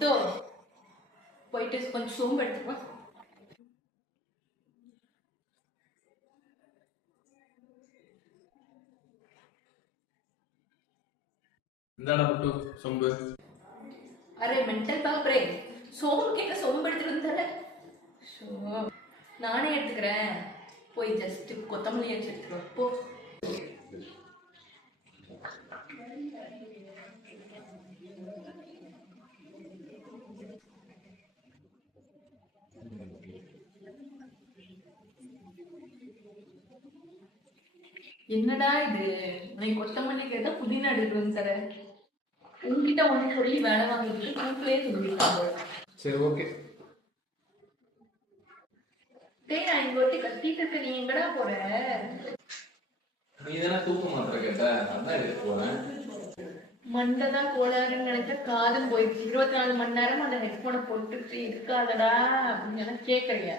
முத்தோ போயிட்டு கொஞ்சம் சோம்பு எடுத்துக்கோ. இந்தாடா முத்து சொம்பு. அரே மென்டல் பாப்பரே, சோம்பு கேட்க சோம்பு எடுத்துட்டு தர. நானே எடுத்துக்கிறேன். போய் ஜஸ்ட் கொத்தமல்லி எடுத்துக்கோ போ. என்னடா இது, உனக்கு கொத்தமல்லி கேட்டா புதினா எடுத்துட்டு வந்து தர. உங்ககிட்ட ஒண்ணு சொல்லி வேலை வாங்கிட்டு உங்களே சொல்லிருக்காங்க. சரி ஓகே. டேய் நான் இங்க ஒட்டி கத்திட்டு இருக்க, நீ எங்கடா போற? நீ தானே தூக்க மாத்திரை கேட்ட, அதான் எடுத்து போறேன். மண்டதான் கோளாறுன்னு நினைச்சா காதும் போயிடுச்சு. 24 மணி நேரம் அந்த ஹெட்போனை போட்டுட்டு இருக்காதடா அப்படின்னு கேட்கறியா?